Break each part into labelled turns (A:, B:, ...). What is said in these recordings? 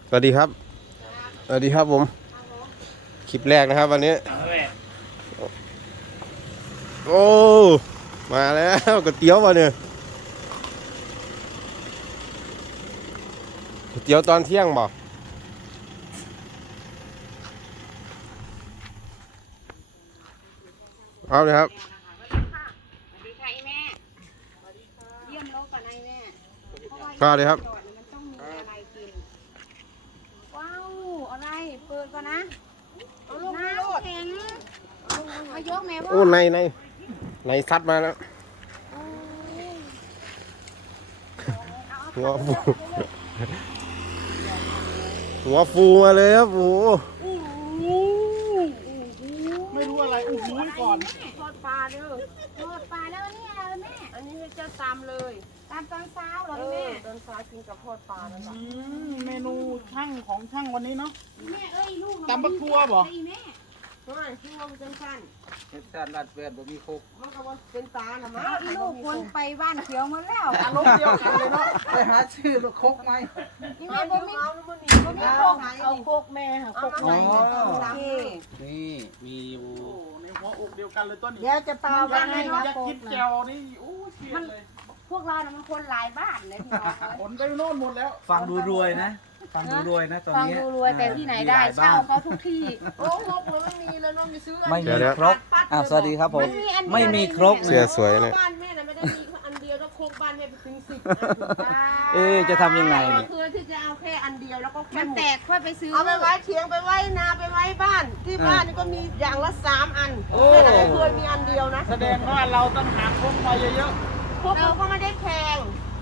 A: สวัสดีครับสวัสดีครับผมคลิปแรกนะครับวันนี้โอ้มาแล้วก๋วยเตี๋ยววะเนี่ยก๋วยเตี๋ยวตอนเที่ยงบอกเอาเลยครับข้าวเลยครับ
B: ว้าวอะไรเปิดก่อนนะเอาลงไม่โลดแข็งมายกแม่พ่อ
A: โอ้ในซัดมาแล้วหัวฟูหัวฟูมาเลยครับโอ้
C: ไม่รู้อะไรอู้หูก่อน
B: ทอดปลาเด้อทอดปลาแล้วนี่อะไรแม่อันนี้จะตำเลยตำตอนเช้าเหรอแม่ตอนเช้ากินกับทอดปลาแล้ว
C: เมนูช่างของช่างวันนี้เนาะ
B: แม่เอ้ยลูก
C: ตำบักทั่วบ่
B: แม่ไม่ทั่วมันเป็นสั้น
D: เฮ็ดการรัดเวทบ่มีครบ
B: มันก็ว่าเป็นตาหน่ะมั้งอีลูกคนไปบ้านเขียวมาแล้ว
C: อารมณ์เดียวกันเลยเนาะ
D: ไปหาชื่อลูกครกไหม
B: นี่แม่บ่มีโคกเอาโคกแม่ค่ะโคกไหน
D: นี่มีอยู่
C: ในหัวอกเดียวกันเลยต้นนี้
B: เดี๋ยวจะเปล่าไปให้ว่าโค
C: คิ
B: ก
C: ดแจวนี่โอ้เกลียดเลย
B: พวกเราเนี่ยมันคนหลายบ้านเลยพี่น้อง
C: ขนไปโน่นหมดแล้ว
D: ฟังดูรวยนะฟังดูรวยนะตอนนี้
B: ฟังดูรวยแต่ที่ไหนได้เช่าเขาทุกที่
C: โอ้โหไม่มีเลยน้องมีซื้อ
D: ไม่มีครกสวัสดีครับผมไม่มีครก
A: เสื้อสวยเลย
B: บ้านแม่น่ะไม่ได้มีอันเดียวแล้วโคกบ้านแม่ไปถึง10
D: จะทำยังไงเนี่ย
B: คือที่จะเอาแค่อันเดียวแล้วก็แค่แตกค่อยไปซื้อเอาไปไว้เถียงไปไว้นาไปไว้บ้านที่บ้านนี่ก็มีอย่างละ3 อันแม่ไม่เคยมีอันเดียวนะ
C: แสดงว่าเราต้องหาครกมาเยอะ
B: ๆพวกเราก็ไม่ได้แพง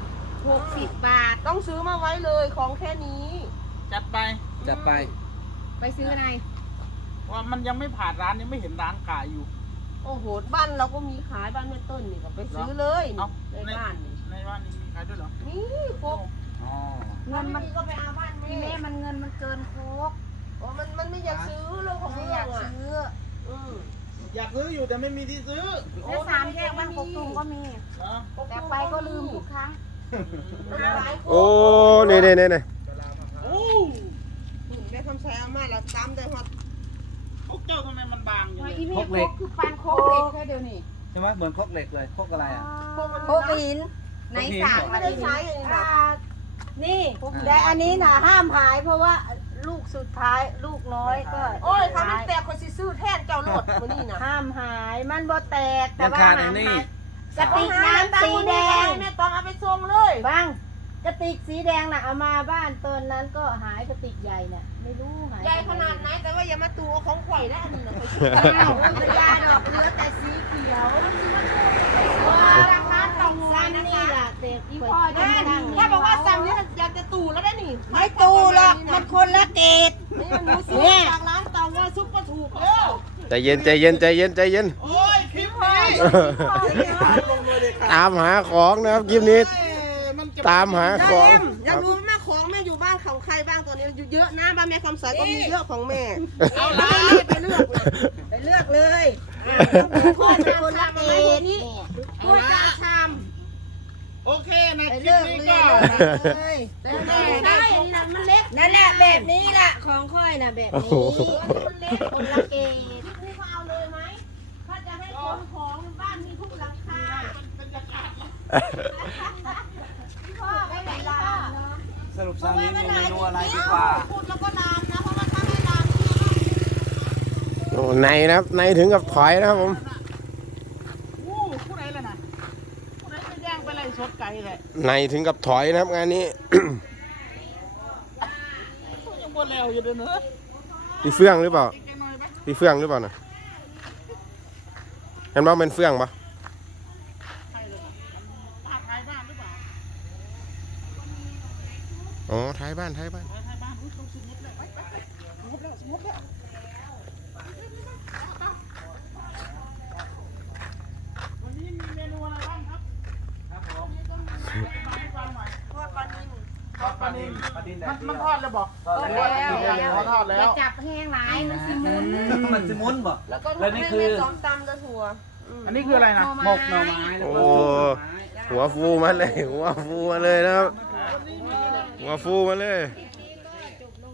B: 60 บาทต้องซื้อมาไว้เลยของแค่นี้
C: จัดไป
B: ไปซื้ออะไร
C: ว่ามันยังไม่ผ่านร้านยังไม่เห็นร้านขายอยู่
B: โอ้โหบ้านเราก็มีขายบ้านแม่ต้นนี่ก็ไปซื้อเลยในบ้านนี่
C: ในบ้านนี้มีขายด้วยเหรอ
B: นี่โคกเงินมันก็ไปเอาบ้านแม่มันเงินมันเกินโคกโอ้มันไม่อยากซื้อเรื่องของเรื่องอ่ะ
C: อยากซื้ออยู่แต่ไม่มีที่ซื้อ
B: แล้ว3 แยกบ้านกกตูมก็มีแต่ไปก็ลืมทุกครั้ง
A: โอ้นี่
C: โอ้
B: ได้คำใช้อาม่าแล้วตามได้ฮอต
C: พวกเจ้าทำไมมันบางอย่าง
B: นี้ครกเหล็กคือปานครกเหล็กแค่เดียวนี่
D: ใช่ไหมเหมือนครกเหล็กเลยครกอะไรอ่ะ
B: ครกหินในสากไม่ได้ใช้นี่แต่อันนี้น่ะห้ามหายเพราะว่าลูกสุดท้ายลูกน้อยก็โอ้ยเขาไม่แตกคนสิซื้อแทนเจ้าโลดมันนี่นะห้ามหายมันบ่แตกแต่ว่าห้ามหายกระติกน้ำสีแดงแม่ต้องเอาไปส่งเลยบ้างกระติกสีแดงน่ะเอามาบ้านตอนนั้นก็หายกระติกใหญ่น่ะไม่รู้หายใหญ่ขนาดไหนแต่ว่าอย่ามาตัวของข่อยได้อันนี้นะไม่ยาดอกเหลือแต่สีเขียวดังนั้นต้องสั่งนี่ล่ะเด็กอีพ่อได้ถ้าบอกว่าสั่งนี่อยากจะตู่แล้วได้นี่ไม่ตู่หรอกมันคนละเกตนี่มันรู้สึกจากร้านเตาว่าซุปก็ถูกแล้ว
A: ใจเย็น
C: โอ้ยคลิปนี้
A: ตามหาของนะครับคลิปนี้ตามหาของ
B: อยากรู้แม่ของแม่อยู่บ้านของใครบ้างตัวนี้อยู่เยอะนะบ้านแม่คำใสก็มีเยอะของแม่เอาเลยไปเลือกเลยคนละเกตตัวจาชาม
C: โอเคนะคลิปนี้ก็
B: ได้มันเล็กนั่นแหละแบบนี้แหละของค่อยนะแบบนี้มันเล็กคนละเกตพี่เขาเอาเลยไหมถ้าจะให้คนของบ้านมีทุกหลังคา
D: สรุปซ้ำนี้มีเมนูอะไรดีกว่า
B: พูดแล้วก็นานนะเพราะว่าถ้าไม่นาน
A: โอ้ในนะครับในถึงกับถอยนะครับผม
C: ผู้ใดล่ะนะผู้ใดไปแย่งไปอะไรสดไก่เลย
A: ในถึงกับถอยนะครับงานนี้
C: ยังบนแล้วอยู่เด้อเนอะ
A: พี่เฟื่องหรือเปล่านะเห็นว่าเป็นเฟื่องปะอ๋อท้ายบ้าน
C: วันนี้มีเมนูอะไรบ้างครับผมทอดปลานิลมันทอดแล้วบอกทอดแล้ว
B: จับแห้งหลายมันสิมุ
D: นบ่
B: แล้วนี่คือซ้อมตำถั่ว
C: อันนี้คืออะไรนะ
D: หมกหน่อไม้
A: โอ้หัวฟูมาเลยนะครับหัวฟูมาเลย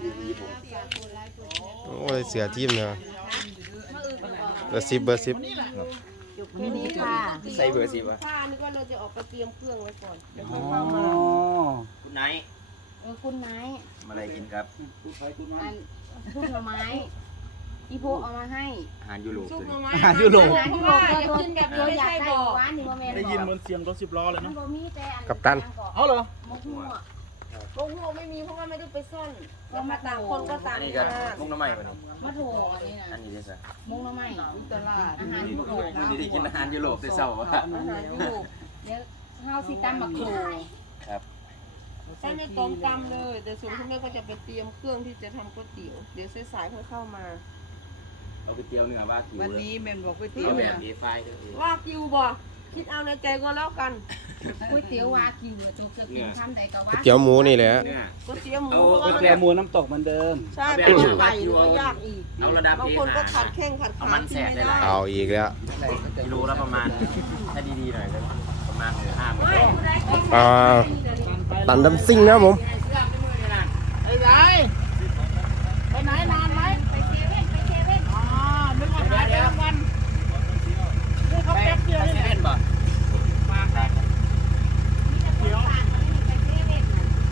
A: โอ้ยเสือทีมเนี่ยเบอร์10เบอร์10
B: อยู่แค่นี้ค่ะ
E: ใส่เบอร์10อ่ะ
F: ถ้านึกว่าเราจะออกไปเตรียมเครื่องไว้ก่อนเดี๋ยว
D: อ๋
F: ค่อย
D: อ
F: เข้ามา
E: คุณไนท์
F: คุณไม้
E: มาอะไรกินครับ
F: อันซุปหน่อไม้อีโพเอามาให้
E: อาหารยุโรป
F: ซุป
E: ตัว
F: หน่อ
E: นี้
F: ไม้
D: อาหารยุโรป
F: อาหารยุโรปอยากกินแบบนี้ไม่ใช่บอกว่านี่ว่าแม่
C: ได้ยินเหมือนเสียงรถ10 ล้อเลย
F: มั
C: นะ
F: นบ่มีแต่อัน
A: กัปตัน
C: เอาเหรอ
F: มกหัวมกหัวไม่มีเพราะว่าไม่ได้ไปซ่อนเรามาต่างคนก็ต่าง
E: อันนี้ก็
F: มา
E: มุกน้ำใหม่วันนี้
F: มาโถอันนี้นะ
E: อันนี้ได้สิ
F: มุกน้ำใหม่ตลาดอาหารยุโรป
E: วันนี้ได้กินอาหารยุโรปแต่เช้าว่ะ
F: อาหารยุโรปเดี๋ยวเฮาสิตำบักโถ
E: ครับ
F: ถ้าในต้มตำเลยแต่ส่วนคุณแม่ก็จะไปเตรียมเครื่องที่จะทำก๋วยเตี๋ยวเดี๋ยวสายๆค่อยเข้ามา
E: เอาไปเตี๋ยวเนื้อว่ากิว
B: วัน
E: เลย
B: นี้แม่บอกก๋วยเตี๋ย
E: เอา
B: ว
E: แบบเอไฟเด้อ
F: ว่ากิวบ่คิดเอาในใจก็แล้วกันก๋วยเตี๋ยววากิวตัวจะกินทำใดก็ว่า
A: เตี๋ยวหมูนี่แหละ
E: เนื้อ
F: ก๋วยเตี๋ยวหมู
E: เอา
D: ก๋วยเตี๋ยวหมูน้ำตกเหมือนเดิม
F: ใช่แต่ว่าไก่นี่ก็ยากอีก
E: เอาระดับบ
F: าง
E: เอ
F: คนก็
E: หา
F: ขัดแข้งขัด
E: เอา
F: ขา
E: มันแสกได้หลาย
A: เอาอีกแล้ว
E: กิโลละประมาณถ้าดีๆหน่อยก็ประมาณ5
F: ไม่ได้
A: อ่าตันดำซิ่งนะครับผม
C: ไอ้ไรไปไหนนานไหม
F: ไปเซเว่นไปเซเว่น
C: อ๋อนึกว่าหายไปทั้งวันนี่เขาแป๊บเดียวนี่
E: เล่นบ่
C: มาแป๊บ
F: เดี๋ยวไปเซเว่น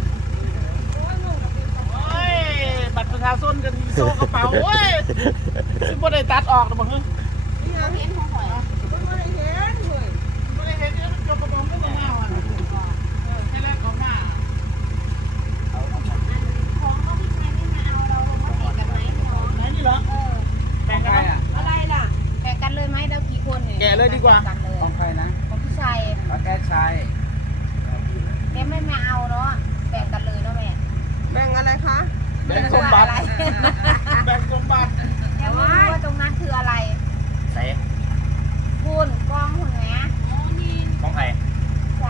C: โอ้ยบัตรประชาชนกันโซ่กระเป๋าโอ้ยซึ่งบ่ได้ตัดออกหรอกมั้ง
F: เขาเห็นของข่อย
C: ไม่ได้เห็นเนี่ยมันจบกระบอกไม่ได้แน่วอ่ะให้แรกของมา
F: ของก็พี่ชายไม่มาเอาเราลงมาตีกันไหมพี่น้อง
C: ไหนนี่เหรอแบ่งกันไหม
F: อะไรล่ะแข่งกันเลยไหมเรากี่คนเนี่ย
C: แกะเลยดีกว่า
F: กันเลย
D: ของใครนะ
F: ของพี่ชาย
D: ของแกชาย
F: แกไม่มาเอาเนาะแบ่งกันเลยเนาะแม่
B: แบ่งอะไรคะ
C: แบ่งสมบัติแบ่งสมบัติ
F: แกไม่รู้ว่าตรงนั้นคืออะไร
E: ใส่
F: คุณกองหุ่นแหม
E: ของใคร
F: ใช่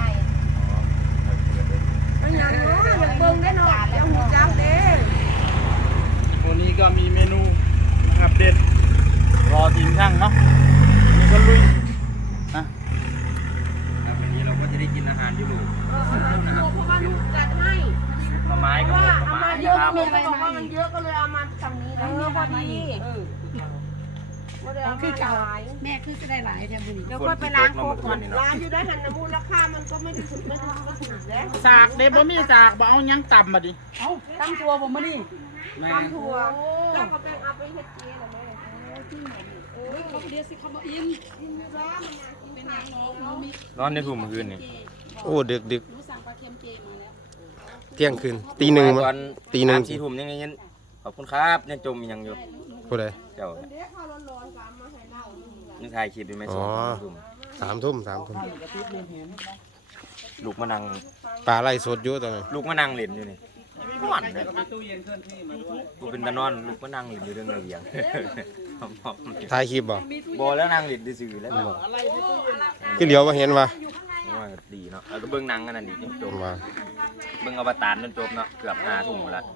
B: ไม่ยังเนาะอยากเบิ่งได้เนาะอยากหูจักเด้
C: วันนี้ก็มีเมนูนะครับเด็ดรอทีมช่างเนาะนี่ก็ลุยนะ
E: แล้ววันนี้เราก็จะได้กินอาหารยุโรป
F: เพราะว่าลูกจัดให้
E: หน่อไม้ก็หมดหน่อ
F: เอา
E: ไม้
F: มาเย
E: ค
F: อะ
E: รับ
F: มีอะไรบอกว่ามันเยอะก็เลยเอามาฝั่งนี้แล้วพอดีไม่ได้เอามาหลาย
B: แม่คือจะได้หลายแทนบุญ
F: เดี๋ยวค่อยไปล้างโคกก่อน
E: นี่เนาะ
F: ร้านอยู่ได้หันน้ำมูลราคามันก็ไม่ได้ถูกไม่ถูกก็ถูกแล้ว
C: สากเดบ่มีสากบ่เอาหยังต่ำมาดิ
B: ตั้งตัวผมมาดิ
D: แม่
F: ตำถั่วแล้วก็เป็นเอาไปเฮ็ดเจีเหรอแม่
B: เขาเดียวสิเขาบอกอิน
F: กินไม่ได้มันอยากกินเป็นนางนก
E: ร้อนในถุงเมื่อคืนนี่
A: โอ้ดึกดึก
B: หนูสั่งปลาเค็มเจมาแล้ว
A: เที่ยงคืนตีหนึ่งมั้ง
E: ตอน
A: ตีหนึ่ง
E: 3-4 ทุ่มยังเงี้ยขอบคุณครับยังจมยังอยู่
A: ผู้ใด
E: เจ้า
F: เด็กเขาร้อนๆก็เอามาให้เล่า
E: นึกถ่ายคลิปไปไหม
A: อ๋อ
E: 2 ทุ่ม
A: 3 ทุ่ม
E: ลูกมานั่ง
A: ปลาไหลสดอยู่ตอนนั้น
E: ลูกมานั่งเล่นอยู่นี่ม่วนเลย
D: มีตู้เย็นเคลื่อนที่มาด้วย
E: กูเป็นตานอนลูกมานั่งเล่นอยู่เรื่องระเบียง
A: ถ่ายคลิปบ่
E: บ่แล้วนั่งเล่นซื่อๆแล้วบ่
C: อะไรในตู้เย็น
A: คือเหลียวมาเห็นว่า
E: ว่าดีเนาะแล้วก็เบิ่งหนังกันนั่นดิจนจบ
A: ว่า
E: เบิ่งอวตารจนจบเนาะเกือบ5 ทุ่มแล้ว